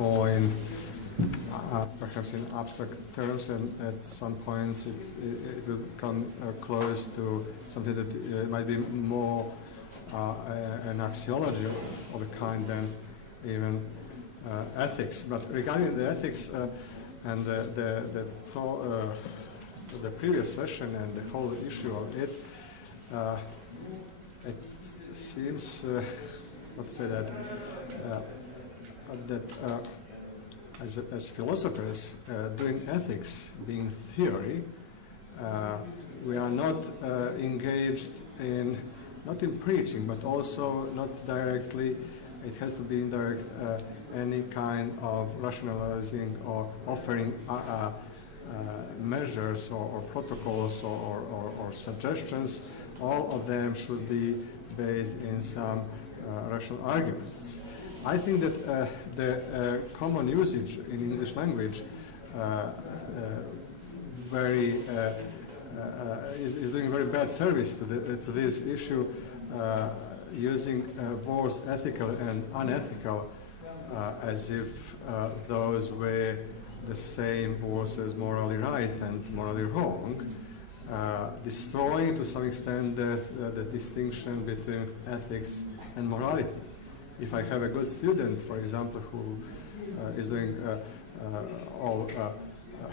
or in perhaps in abstract terms, and at some points it will come close to something that might be more an axiology of a kind than even ethics. But regarding the ethics and the previous session and the whole issue of it, it seems, let's say that as philosophers doing ethics, being theory, we are not engaged in, not in preaching, but also not directly, it has to be indirect, any kind of rationalizing or offering measures or protocols or suggestions. All of them should be based in some rational arguments. I think that the common usage in English language is doing very bad service to this issue, using words ethical and unethical as if those were the same words as morally right and morally wrong, destroying to some extent the distinction between ethics and morality. If I have a good student, for example, who is doing all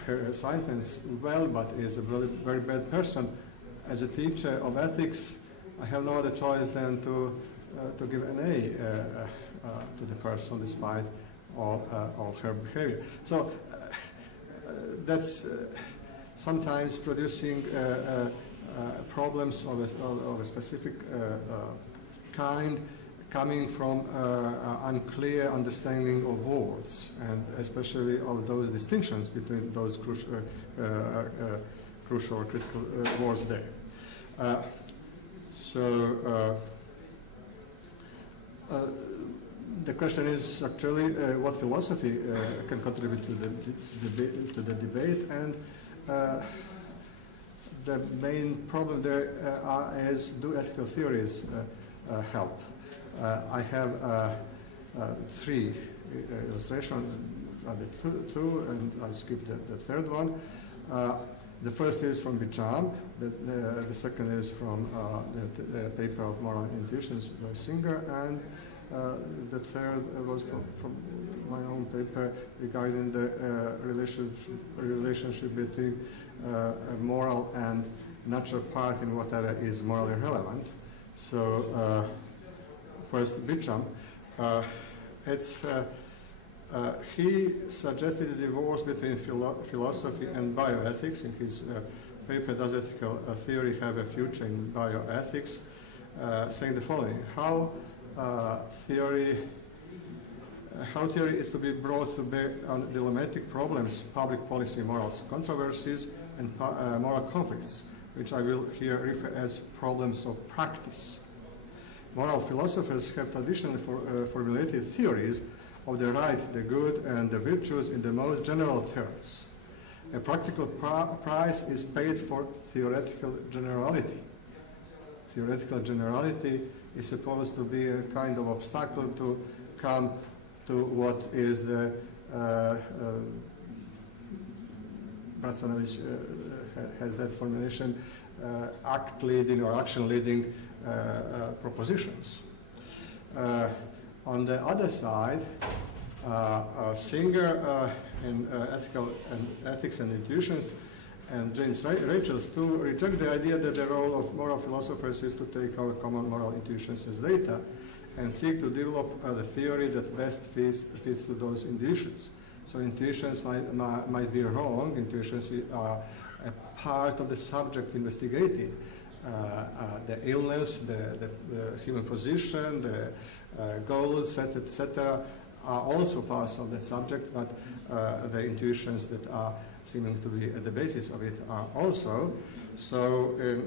her assignments well, but is a very bad person, as a teacher of ethics, I have no other choice than to give an A to the person despite all her behavior. So that's sometimes producing problems of a specific kind, coming from unclear understanding of words, and especially of those distinctions between those crucial or critical words there. The question is actually what philosophy can contribute to the debate, and the main problem there is, do ethical theories help? I have three illustrations, two, and I'll skip the third one. The first is from Bicham, the second is from the paper of Moral Intuitions by Singer, and the third was from my own paper regarding the relationship between moral and natural part in whatever is morally relevant. So first, Bicham, he suggested a divorce between philosophy and bioethics. In his paper, Does Ethical Theory Have a Future in Bioethics? Saying the following: how theory is to be brought to bear on dilemmatic problems, public policy, morals, controversies, and moral conflicts, which I will here refer as problems of practice. Moral philosophers have traditionally formulated theories of the right, the good, and the virtues in the most general terms. A practical price is paid for theoretical generality. Theoretical generality is supposed to be a kind of obstacle to come to what is the Brazanovich has that formulation, act leading or action leading propositions. On the other side, Singer in Ethics and Intuitions and James Rachels too reject the idea that the role of moral philosophers is to take our common moral intuitions as data and seek to develop the theory that best fits to those intuitions. So intuitions might be wrong. Intuitions are a part of the subject investigated. The illness, the human position, the goals, etc., are also parts of the subject, but the intuitions that are seeming to be at the basis of it are also. So in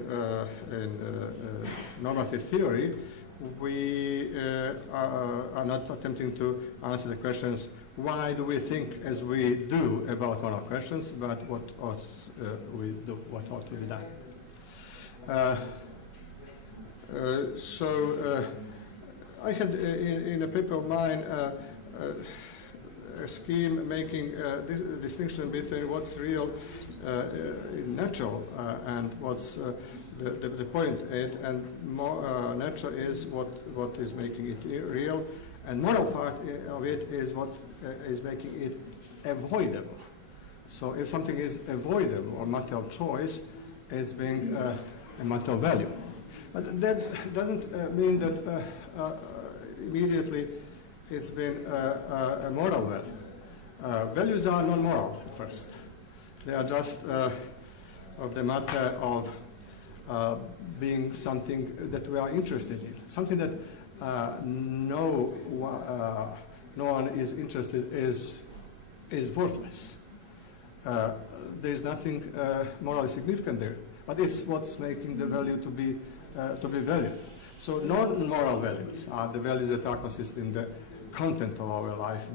normative theory, we are not attempting to answer the questions, why do we think as we do about moral questions, but what ought we do, what ought to be done. I had in a paper of mine scheme making this distinction between what's real, natural, and what's the point. And more natural is what is making it real, and moral part of it is what is making it avoidable. So if something is avoidable or matter of choice, it's being a matter of value. But that doesn't mean that immediately it's been a moral value. Values are non-moral at first. They are just of the matter of being something that we are interested in, something that no one is interested is worthless. There's nothing morally significant there, but it's what's making the value to be valued. So non-moral values are the values that are consistent in the content of our life,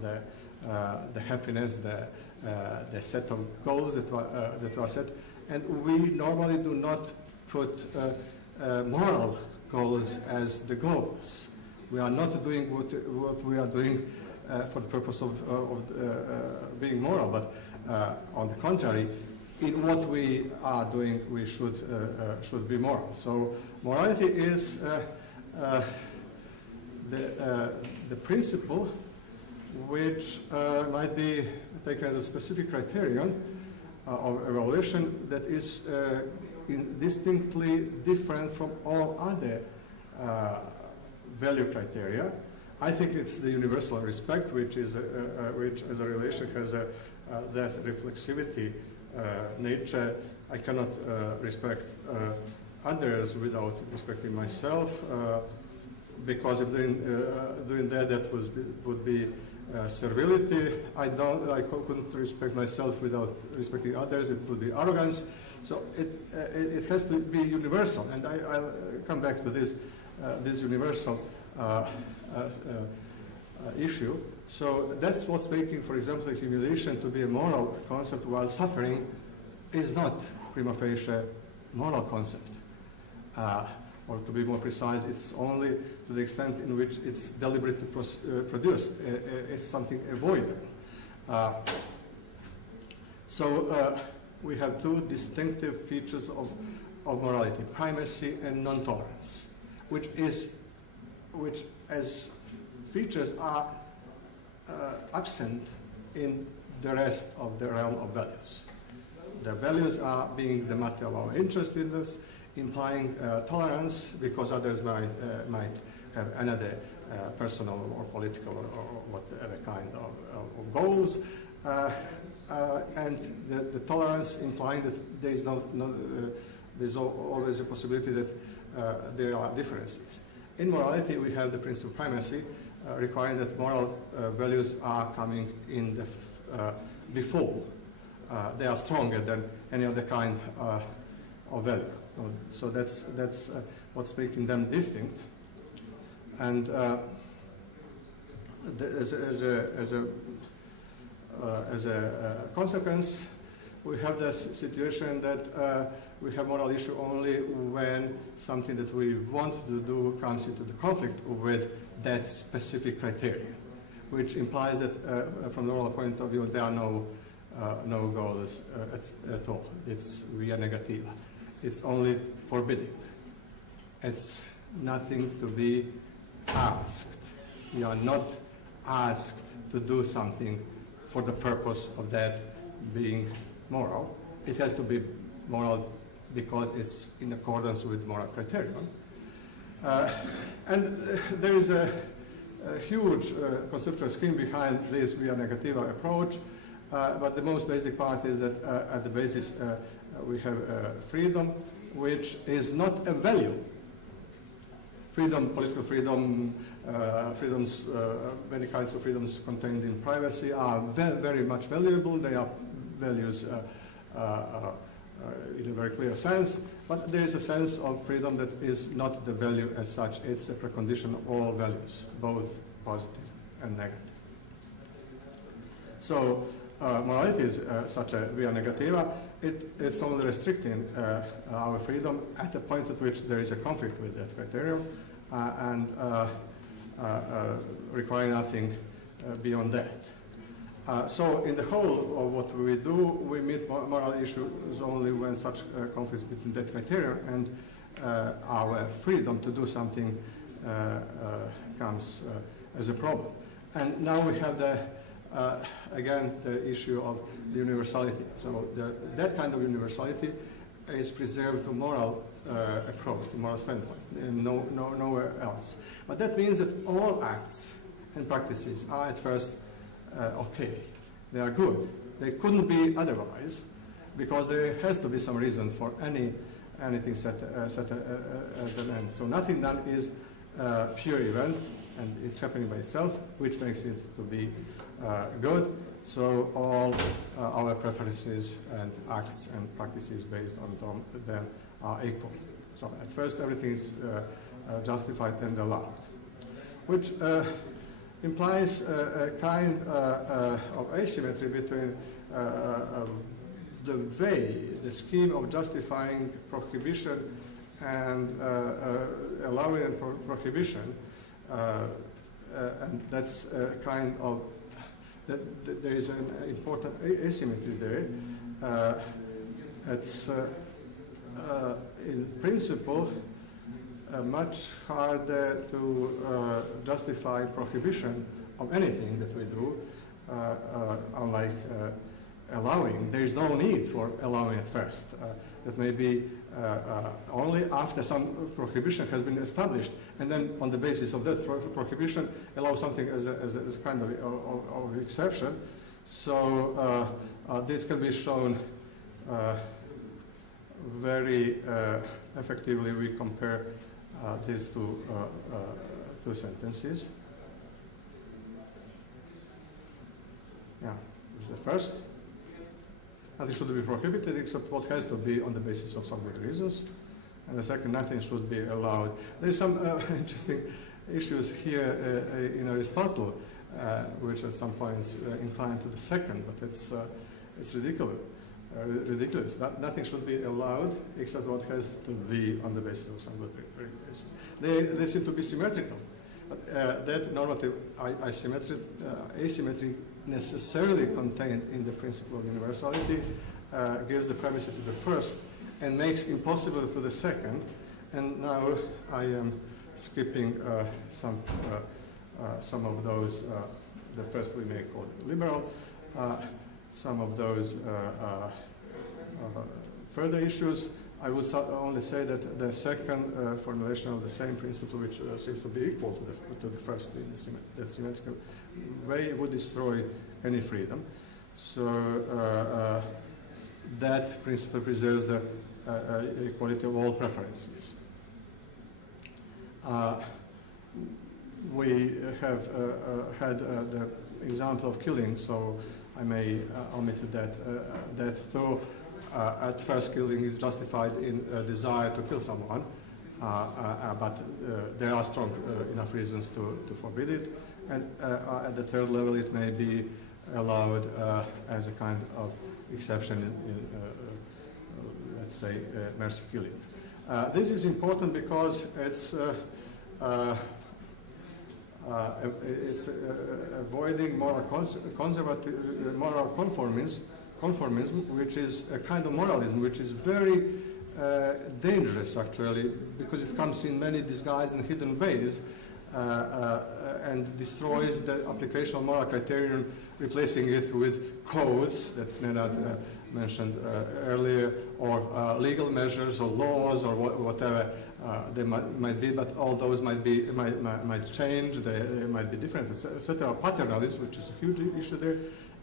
the happiness, the set of goals that are set, and we normally do not put moral goals as the goals. We are not doing what we are doing for the purpose of being moral, but on the contrary, in what we are doing, we should be moral. So morality is the principle which might be taken as a specific criterion of evaluation that is distinctly different from all other value criteria. I think it's the universal respect, which as a relation has that reflexivity nature. I cannot respect others without respecting myself, because if doing that would be servility. I couldn't respect myself without respecting others. It would be arrogance. So it has to be universal, and I'll come back to this universal issue. So that's what's making, for example, humiliation to be a moral concept, while suffering is not prima facie moral concept. Or to be more precise, it's only to the extent in which it's deliberately produced. It's something avoidable. So we have two distinctive features of morality: primacy and non-tolerance, which as features are absent in the rest of the realm of values. The values are being the matter of our interestedness, implying tolerance because others might have another personal or political or whatever kind of goals, and the tolerance implying that there is there's always a possibility that there are differences. In morality, we have the principle of primacy, requiring that moral values are coming in the before. They are stronger than any other kind of value. So that's what's making them distinct. And as a consequence, we have this situation that we have moral issue only when something that we want to do comes into the conflict with that specific criteria, which implies that from the moral point of view, there are no goals at all. It's via negativa. It's only forbidding. It's nothing to be asked. You are not asked to do something for the purpose of that being moral. It has to be moral because it's in accordance with moral criterion. And there is a huge conceptual scheme behind this via negativa approach, but the most basic part is that at the basis we have freedom, which is not a value. Freedom, political freedom, freedoms, many kinds of freedoms contained in privacy are very much valuable. They are values in a very clear sense, but there is a sense of freedom that is not the value as such. It's a precondition of all values, both positive and negative. So morality is such a via negativa. It's only restricting our freedom at the point at which there is a conflict with that criterion, and requiring nothing beyond that. So in the whole of what we do, we meet moral issues only when such conflicts between that criteria and our freedom to do something comes as a problem. And now we have again the issue of the universality. So that kind of universality is preserved to moral approach, to moral standpoint, and nowhere else. But that means that all acts and practices are at first okay. They are good. They couldn't be otherwise, because there has to be some reason for anything set as an end. So nothing done is pure event, and it's happening by itself, which makes it to be good. So all our preferences and acts and practices based on them are equal. So at first everything is justified and allowed, which implies a kind of asymmetry between the scheme of justifying prohibition and allowing prohibition, and that's kind of there is an important asymmetry there. It's in principle much harder to justify prohibition of anything that we do, unlike allowing. There is no need for allowing at first. That may be only after some prohibition has been established, and then on the basis of that prohibition, allow something as a kind of exception. So this can be shown very effectively. We compare these two sentences. Yeah, the first. Nothing should be prohibited except what has to be on the basis of some good reasons. And the second, nothing should be allowed. There is some interesting issues here in Aristotle, which at some points incline to the second, but it's ridiculous. Ridiculous. Nothing should be allowed except what has to be on the basis of some good reason. They seem to be symmetrical. That normative asymmetry necessarily contained in the principle of universality gives the primacy to the first and makes impossible to the second. And now I am skipping some of those. The first we may call liberal. Some of those further issues. I would only say that the second formulation of the same principle, which seems to be equal to the first in that symmetrical way, would destroy any freedom. So that principle preserves the equality of all preferences. We have had the example of killing, so I may omit that though at first killing is justified in a desire to kill someone, but there are strong enough reasons to forbid it. And at the third level, it may be allowed as a kind of exception in let's say, mercy killing. This is important because it's avoiding moral conformism, which is a kind of moralism, which is very dangerous actually, because it comes in many disguised and hidden ways and destroys the application of moral criterion, replacing it with codes that Nenad mentioned earlier, or legal measures or laws or whatever they might be, but all those might change, they might be different, etc. Paternalism, which is a huge issue there,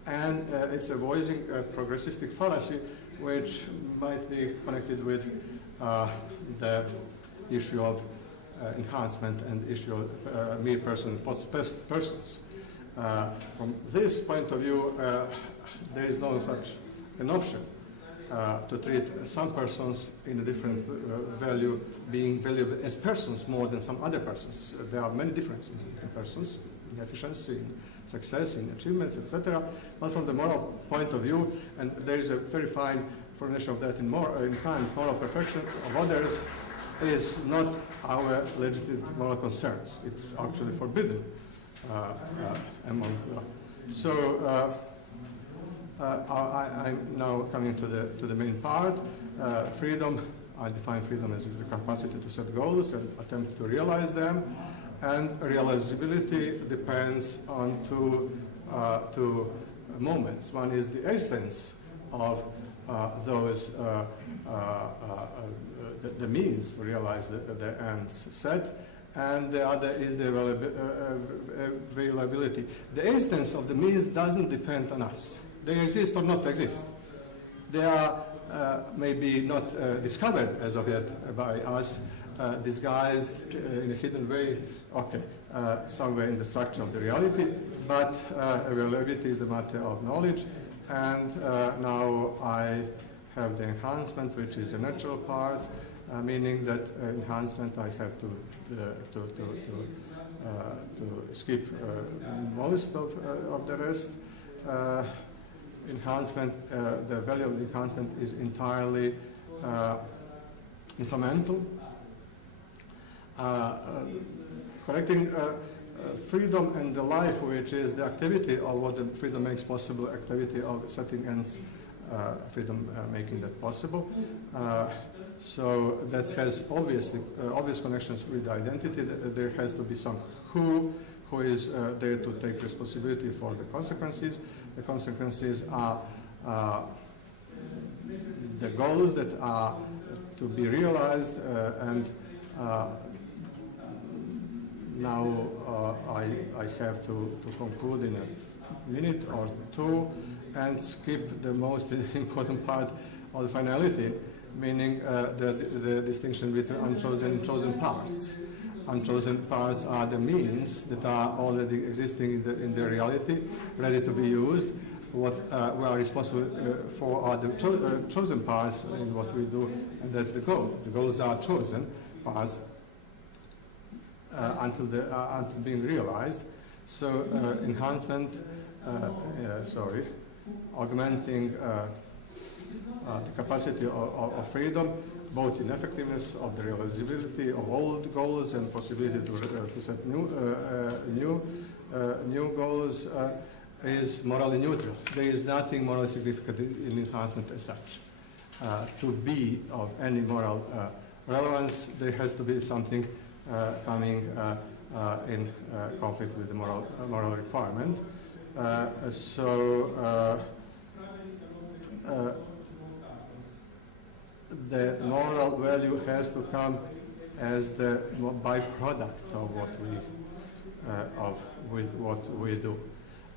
and it's avoiding a progressistic fallacy, which might be connected with the issue of enhancement and issue of mere persons. From this point of view, there is no such an option to treat some persons in a different value, being valuable as persons more than some other persons. There are many differences in persons, in efficiency, in success, in achievements, etc. But from the moral point of view, and there is a very fine formulation of that in Kant, moral perfection of others is not our legitimate moral concerns. It's actually forbidden among. So I'm now coming to the main part. Freedom, I define freedom as the capacity to set goals and attempt to realize them. And realizability depends on two moments. One is the essence of those, the means to realize the ends set, and the other is the availability. The essence of the means doesn't depend on us. They exist or not exist. They are maybe not discovered as of yet by us, disguised in a hidden way, okay, somewhere in the structure of the reality, but availability is the matter of knowledge. And now I have the enhancement, which is a natural part, meaning that enhancement I have to skip most of the rest. Enhancement, the value of the enhancement is entirely instrumental. Correcting freedom and the life, which is the activity of what the freedom makes possible, activity of setting ends, freedom making that possible. So that has obvious connections with identity. There has to be some who is there to take responsibility for the consequences. The consequences are the goals that are to be realized, and now I have to conclude in a minute or two and skip the most important part of the finality, meaning the distinction between unchosen and chosen parts. Unchosen parts are the means that are already existing in the reality, ready to be used. What we are responsible for are the chosen parts in what we do, and that's the goal. The goals are chosen parts until being realized. So enhancement, augmenting the capacity of freedom, both in effectiveness of the realizability of old goals and possibility to set new goals, is morally neutral. There is nothing morally significant in enhancement as such. To be of any moral relevance, there has to be something coming in conflict with the moral requirement. The moral value has to come as the byproduct of what we do.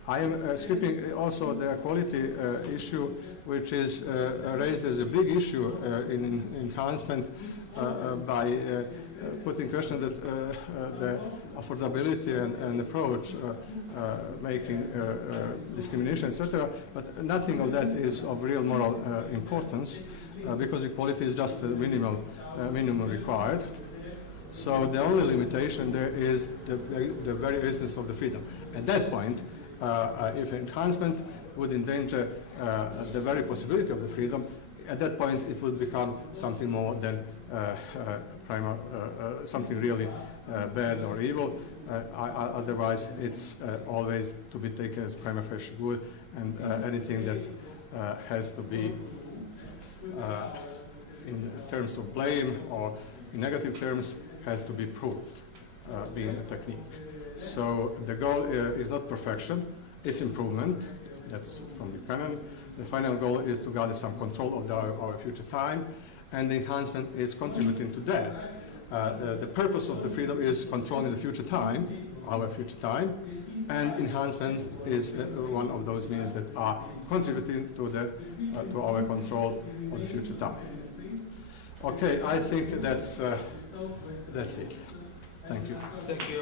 I am skipping also the equality issue, which is raised as a big issue in enhancement by putting question that the affordability and approach making discrimination, etc. But nothing of that is of real moral importance, because equality is just the minimum required. So the only limitation there is the very essence of the freedom. At that point, if enhancement would endanger the very possibility of the freedom, at that point it would become something more than something really bad or evil. Otherwise, it's always to be taken as prima facie good, and anything that has to be in terms of blame or in negative terms has to be proved, being a technique. So the goal is not perfection, it's improvement. That's from the canon. The final goal is to gather some control of our future time, and the enhancement is contributing to that. The purpose of the freedom is controlling the future time, our future time, and enhancement is one of those means that are contributing to our control of the future time. Okay, I think that's it. Thank you. Thank you.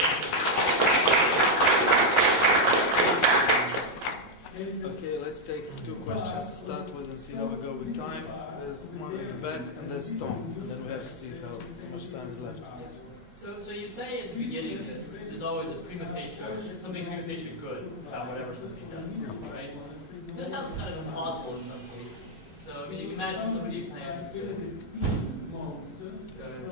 Okay, let's take two questions to start with and see how we go with time. There's one at the back, and there's Tom, and then we have to see how much time is left. So you say at the beginning that there's always a prima facie, something prima facie good about whatever somebody does, right? That sounds kind of implausible in some cases. So I mean, you can imagine somebody plans to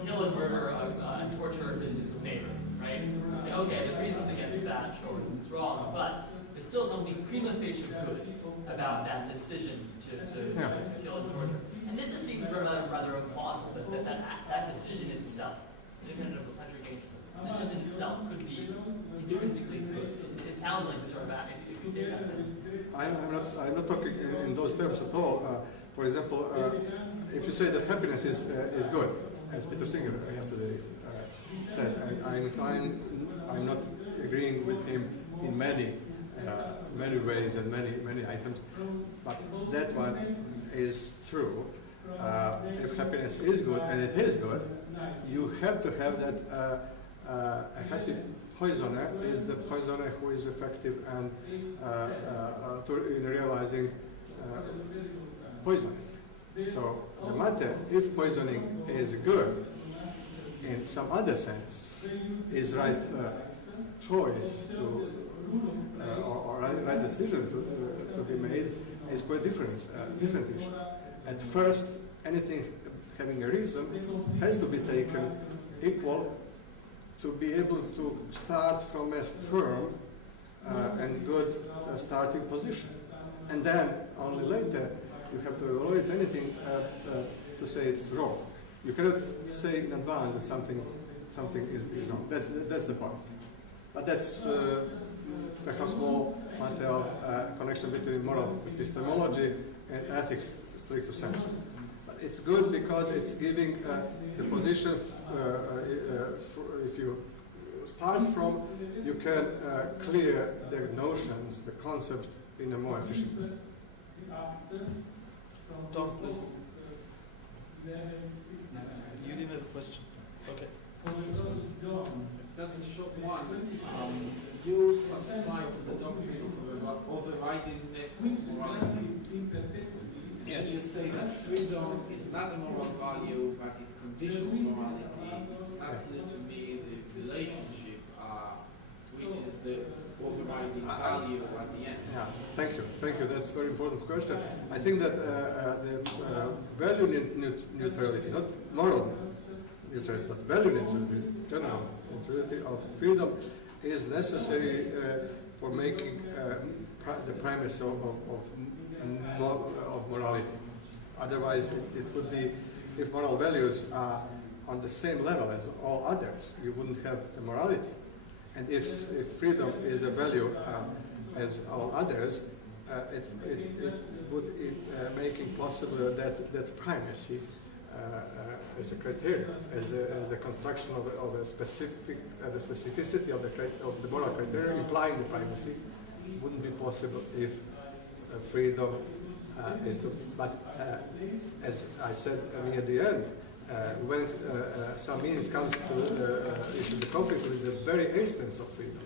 kill and murder and torture his neighbor, right? And say, okay, there's reasons against that, sure, it's wrong, but there's still some something prima facie good about that decision to kill and torture. And this just seems rather implausible that decision itself, independent of the pleasure gain system, the decision itself could be intrinsically good. It sounds like the sort of if you say that. I'm not talking in those terms at all. For example, if you say that happiness is good, as Peter Singer yesterday said, I'm not agreeing with him in many ways and many items, but that one is true. If happiness is good, and it is good, you have to have that a happy poisoner is the poisoner who is effective and in realizing poisoning. So the matter, if poisoning is good, in some other sense, is right choice to or right decision to be made, is quite different issue. At first, anything having a reason has to be taken equal to be able to start from a firm and good starting position. And then, only later, you have to evaluate anything to say it's wrong. You cannot say in advance that something is wrong. That's the point. But that's perhaps more matter of connection between moral epistemology and ethics stricto sensu. But it's good because it's giving the position. If you start from, you can clear the notions, the concept in a more efficient way. Tom, please. You didn't have a question. Okay. Just a short one. You subscribe to the doctrine of overridingness of morality. Yes. You say that freedom is not a moral value, but it conditions morality. It's not clear to me the relationship, which is the overriding value at the end. Yeah, thank you. That's a very important question. I think that the value neutrality, not moral neutrality, but value neutrality, general neutrality of freedom, is necessary for making the primacy of morality. Otherwise, it would be, if moral values are on the same level as all others, you wouldn't have the morality. And if freedom is a value as all others, it would making possible that primacy as a criteria, as the construction of a specific, the specificity of the moral criteria implying the primacy wouldn't be possible if freedom is to. But as I said at the end, when some means comes to into the conflict with the very essence of freedom,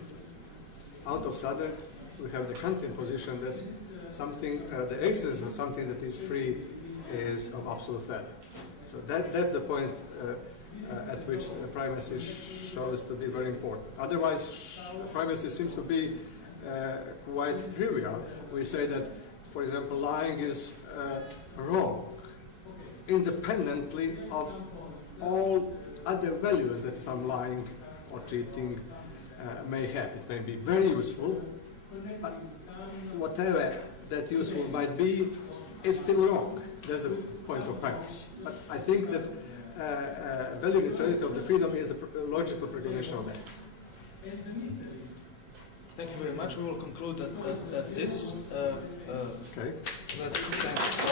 out of sudden we have the Kantian position that something, the essence of something that is free is of absolute value. So that's the point at which primacy shows to be very important. Otherwise, primacy seems to be quite trivial. We say that, for example, lying is wrong, independently of all other values that some lying or cheating may have. It may be very useful, but whatever that useful might be, it's still wrong. That's the point of primacy. But I think that value neutrality of the freedom is the logical recognition of that. Thank you very much. We will conclude at this. Okay. Let's thank